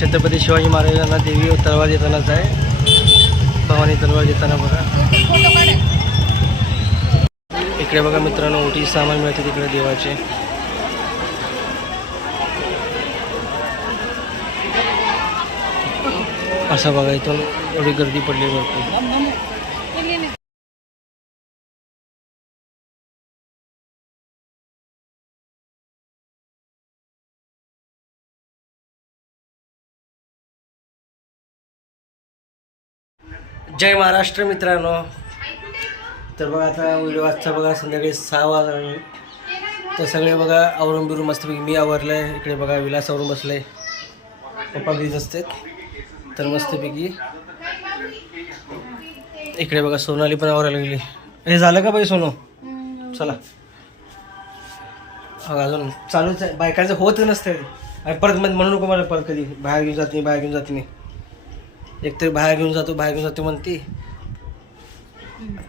छत्रपती शिवाजी महाराजांना देवी तलवार देतानाच आहे. भवानी तलवार देताना बघा. इकडे बघा मित्रांनो ओटी सामान मिळते तिकडे देवाचे. असं बघा इथून एवढी गर्दी पडली भरपूर. जय महाराष्ट्र मित्रांनो. तर बघा आता व्हिडिओ आजचा बघा संध्याकाळी सहा वाजता तर सगळे बघा आवरून बिरून मस्तपैकी मी आवरलं आहे इकडे बघा विलास आवरून बसलं आहे पप्पा घरीच असते तर मस्तपैकी इकडे बघा सोनाली पण आवरायला लागली हे झालं का बाई सोनू? चला. हो, अजून चालूच आहे. बायकांचं होत नसतं अरे परत मग म्हणू नको मला परत कधी. बाहेर घेऊन जात नाही बाहेर घेऊन जात नाही. एकतरी बाहेर घेऊन जातो बाहेर घेऊन जातो म्हणते.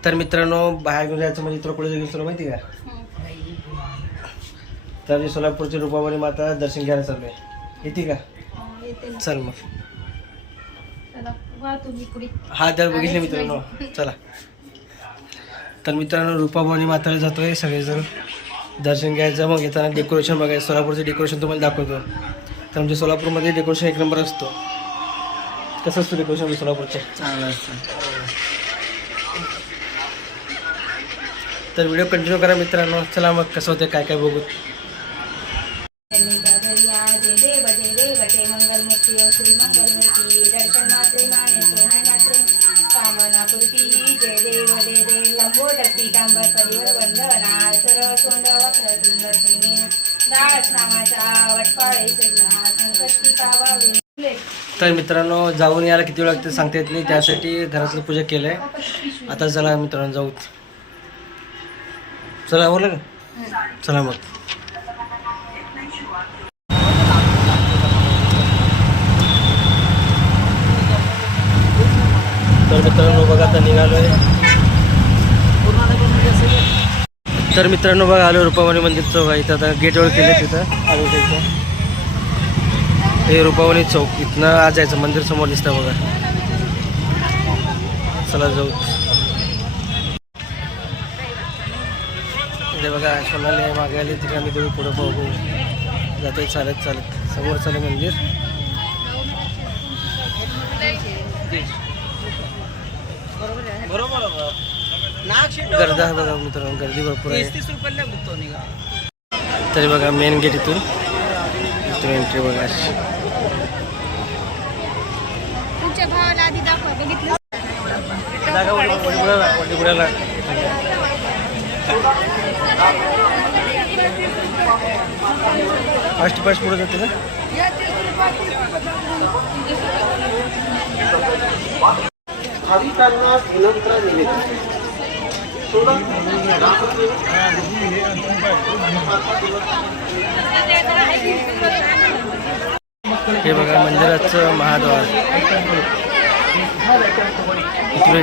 तर मित्रांनो बाहेर घेऊन जायचं म्हणजे तुला कुठे घेऊन तुला माहिती का? तर मी सोलापूरची रुपावली माता दर्शन घ्यायला चालू आहे येते का? चल मग. हा दर बघितले मित्रांनो. चला. तर मित्रांनो रुपाभवानी माताला जातोय सगळेजण. दर्शन घ्यायचं मग येताना डेकोरेशन बघायचं. सोलापूरचं डेकोरेशन तुम्हाला दाखवतो. तर आमच्या सोलापूरमध्ये डेकोरेशन एक नंबर असतो. कसं असतं डेकोरेशन सोलापूरचे चांगलं असतं. तर व्हिडिओ कंटिन्यू करा मित्रांनो. चला मग कसं होतं काय काय बघू? देव देव जय मंगलमूर्ती श्री मंगलमूर्ती दर्शन मात्रे माने सोने मात्रे कामना पूर्ती जय देव जय देव लंबोदर पीतांबर परिवर वंदना सर्व सोंड वक्र सुंदर तुम्ही दास नामाचा वटपाळे सजना संकष्टी पावावे तर मित्रांनो जाऊन यायला किती वेळ लागते सांगता येत नाही. त्यासाठी घरातलं पूजा केलं आहे आता चला मित्रांनो जाऊ. चला आवडलं का? चला मग. तर मित्रांनो बघा आता निघालो आहे तर मित्रांनो बघा आलो रुपावणी मंदिरचं. बघा इथं आता गेटवर केलं तिथं. आलो तिथं. हे रुपावणी चौक. इथनं आज जायचं. मंदिर समोर दिसतं बघा. चला जाऊ. इथे बघा सोनाली मागे आली. तिकडे आम्ही दोघी पुढं बघू जातोय चालत चालत. समोर चालू मंदिर. गर्दा आहे बघा मित्रांनो. गर्दी भरपूर आहे. तरी बघा मेन गेट इथून. इथून एंट्री बघा. अशी. तुमच्या भावाला आधी दाखवा बघितलं? जागा वडी- वडीपुऱ्याला- वडीपुऱ्याला. फास्ट फास्ट पुढे जाते ना? हे बघा मंदिराचं महाद्वार. इथून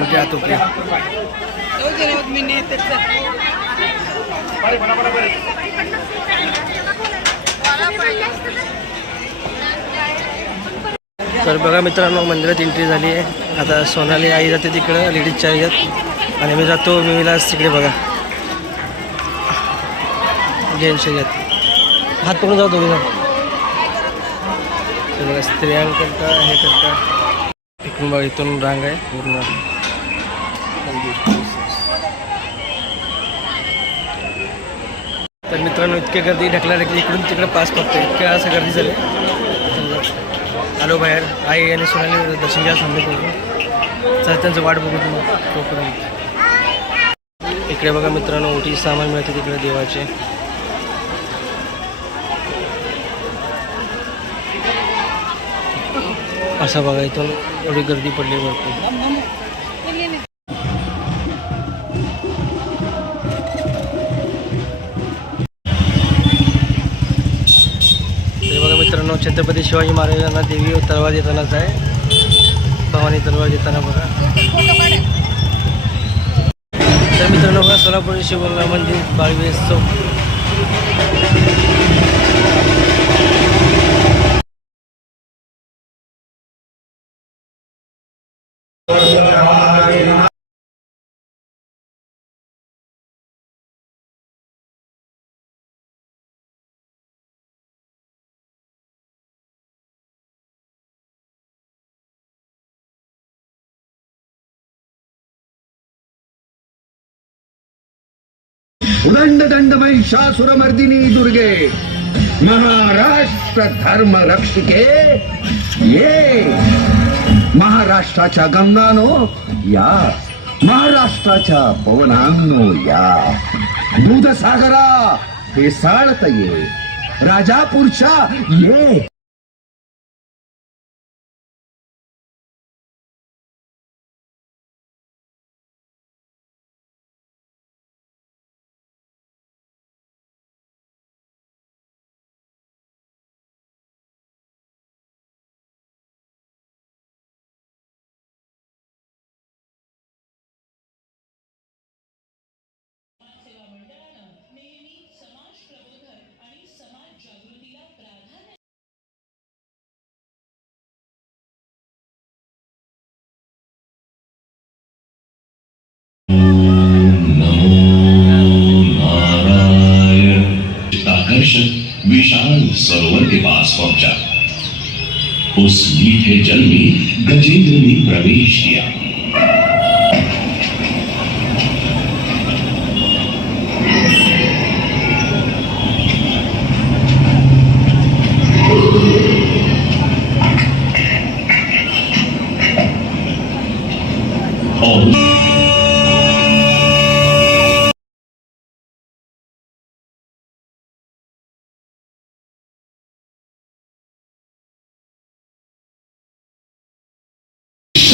तर बघा मित्रांनो मंदिरात एंट्री झाली आहे. आता सोनाली आई जाते तिकडं लेडीजच्या ह्याच्यात आणि मी जातो मी विलास तिकडे बघा. जेंट्स ह्याच्यात हात पकडून जाऊ दोघे तुम्हाला हे स्त्रियांकरता हे करता. इकडून बघा इथून रांग आहे पूर्ण. तर मित्रांनो इतके गर्दी ढकला ढकली इकडून तिकडे पास पडतो इतक्या असं गर्दी झाली. आलो बाहेर आई आणि सोनाली दर्शन घ्यायला थांबले चल त्यांचं वाट बघू तुम्ही. तोपर्यंत. इकडे बघा मित्रांनो ओटी सामान मिळते तिकडे देवाचे. असं बघा इथून एवढी गर्दी पडली भरपूर. मित्रांनो छत्रपती शिवाजी महाराजांना देवी तलवार देतानाच आहे. भवानी तलवार देताना बघा. तर मित्रांनो बघा सोलापूर शिवगंगा मंदिर बाळवेस चौक. उदंड दंड महिषासुरमर्दिनी दुर्गे। महाराष्ट्र धर्म रक्षिके। ये। महाराष्ट्राच्या गंगानो या। महाराष्ट्राच्या पवनांनो या। दूधसागरा हे साळत ये राजापूरच्या ये। आकर्षक विशाल सरोवर के पास पहुँचा। उस मीठे जल में गजेंद्र ने प्रवेश किया।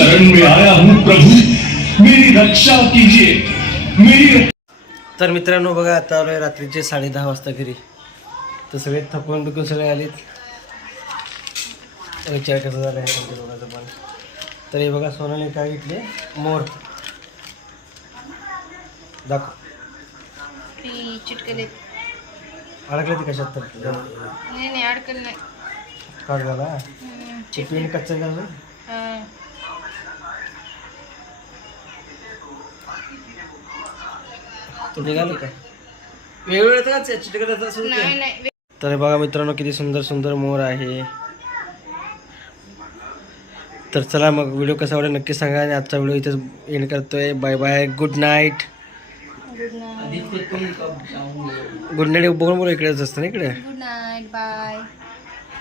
शरण में आया हूँ प्रभु मेरी रक्षा कीजिए मेरी तर मित्रांनो बघा आता आलोय रात्रीचे साडे दहा वाजता घरी. तर सगळे थकून बिकून सगळे आलेत. विचार कसा झाला आहे तुमच्या दोघांचं पण. तर हे बघा सोनाने काय घेतले? मोर. दाखव. ती चिटकले अडकले ते कशात तर? नाही अडकल नाही. काढ झाला? चिपीने कच्चा तो निघालं का वेगवेगळं नाही तर बघा मित्रांनो किती सुंदर सुंदर मोर आहे. तर चला मग व्हिडिओ कसा आवडेल नक्की सांगा आणि आजचा व्हिडिओ इथेच एंड करतोय. Bye bye good night good night good night बघून बोल इकडेच असतं ना इकडे? Good night bye